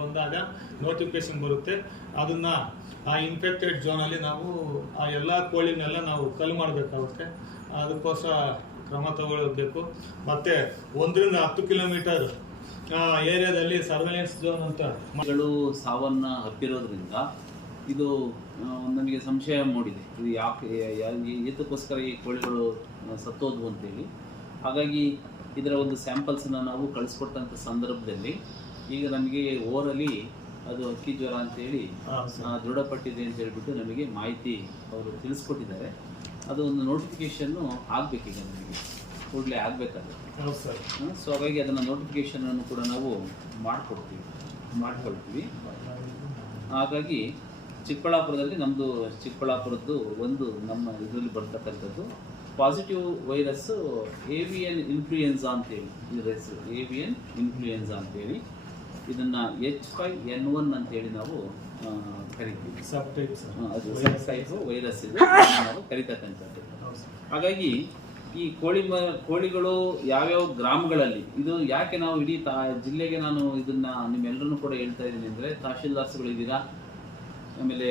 ಬಂದಾಗ ನೋಟಿಫಿಕೇಶನ್ ಬರುತ್ತೆ. ಅದನ್ನು ಆ ಇನ್ಫೆಕ್ಟೆಡ್ ಝೋನಲ್ಲಿ ನಾವು ಆ ಎಲ್ಲ ಕೋಳಿನೆಲ್ಲ ನಾವು ಕಲ್ ಮಾಡಬೇಕಾಗುತ್ತೆ. ಅದಕ್ಕೋಸ್ಕರ ಕ್ರಮ ತಗೊಳ್ಬೇಕು. ಮತ್ತು 1-10 ಕಿಲೋಮೀಟರ್ ಏರಿಯಾದಲ್ಲಿ ಸರ್ವೆಲೆನ್ಸ್ ಝೋನ್ ಅಂತ ಸಾವನ್ನು ಅಪ್ಪಿರೋದ್ರಿಂದ ಇದು ನಮಗೆ ಸಂಶಯ ಮೂಡಿದೆ. ಇದು ಯಾಕೆ ಏತಕ್ಕೋಸ್ಕರ ಈ ಕೋಳಿಗಳು ಸತ್ತೋದ್ವು ಅಂತೇಳಿ. ಹಾಗಾಗಿ ಇದರ ಒಂದು ಸ್ಯಾಂಪಲ್ಸನ್ನು ನಾವು ಕಳಿಸ್ಕೊಟ್ಟಂಥ ಸಂದರ್ಭದಲ್ಲಿ ಈಗ ನಮಗೆ ಓರಲಿ ಅದು ಹಕ್ಕಿ ಜ್ವರ ಅಂತೇಳಿ ದೃಢಪಟ್ಟಿದೆ ಅಂತ ಹೇಳ್ಬಿಟ್ಟು ನಮಗೆ ಮಾಹಿತಿ ಅವರು ತಿಳಿಸ್ಕೊಟ್ಟಿದ್ದಾರೆ. ಅದು ಒಂದು ನೋಟಿಫಿಕೇಷನ್ನು ಆಗಬೇಕೀಗ ನಮಗೆ ಕೂಡಲೇ ಆಗಬೇಕಾಗುತ್ತೆ. ಸೊ ಹಾಗಾಗಿ ಅದನ್ನು ನೋಟಿಫಿಕೇಷನನ್ನು ಕೂಡ ನಾವು ಮಾಡ್ಕೊಳ್ತೀವಿ. ಹಾಗಾಗಿ ಚಿಕ್ಕಬಳ್ಳಾಪುರದಲ್ಲಿ ಚಿಕ್ಕಬಳ್ಳಾಪುರದ್ದು ಒಂದು ನಮ್ಮ ಇದರಲ್ಲಿ ಬರ್ತಕ್ಕಂಥದ್ದು ಪಾಸಿಟಿವ್ ವೈರಸ್ಸು ಏವಿಯನ್ ಇನ್ಫ್ಲೂಯೆನ್ಸಾ ಅಂತೇಳಿ, ಇದರ ಹೆಸರು ಏವಿಯನ್ ಇನ್ಫ್ಲೂಯೆನ್ಸಾ ಅಂತೇಳಿ. ಇದನ್ನು H5N1 ಅಂತೇಳಿ ನಾವು ಕರಿತೀವಿ. ಅದು ಸಬ್ ಟೈಪ್ ವೈರಸ್ ಇದು ನಾವು ಕರಿತಕ್ಕಂಥದ್ದು. ಹಾಗಾಗಿ ಈ ಕೋಳಿಗಳು ಯಾವ್ಯಾವ ಗ್ರಾಮಗಳಲ್ಲಿ ಇದು ಯಾಕೆ ನಾವು ಇಡೀ ಜಿಲ್ಲೆಗೆ ನಾನು ಇದನ್ನು ನಿಮ್ಮೆಲ್ಲರೂ ಕೂಡ ಹೇಳ್ತಾ ಇದ್ದೀನಿ ಅಂದರೆ, ತಹಶೀಲ್ದಾರ್ಸ್ಗಳಿದ್ದೀರಾ, ಆಮೇಲೆ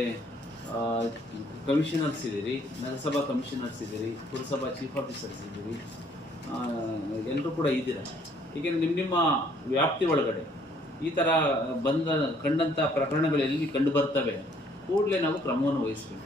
ಕಮಿಷನರ್ಸ್ ಇದ್ದೀರಿ, ನಗರಸಭಾ ಕಮಿಷನರ್ಸ್ ಇದ್ದೀರಿ, ಪುರಸಭಾ ಚೀಫ್ ಆಫೀಸರ್ಸ್ ಇದ್ದೀರಿ, ಎಲ್ಲರೂ ಕೂಡ ಇದ್ದೀರಾ. ಏಕೆಂದರೆ ನಿಮ್ಮ ವ್ಯಾಪ್ತಿ ಒಳಗಡೆ ಈ ಥರ ಕಂಡಂಥ ಪ್ರಕರಣಗಳು ಎಲ್ಲಿ ಕಂಡು ಬರ್ತವೆ ಕೂಡಲೇ ನಾವು ಕ್ರಮವನ್ನು ವಹಿಸಬೇಕು.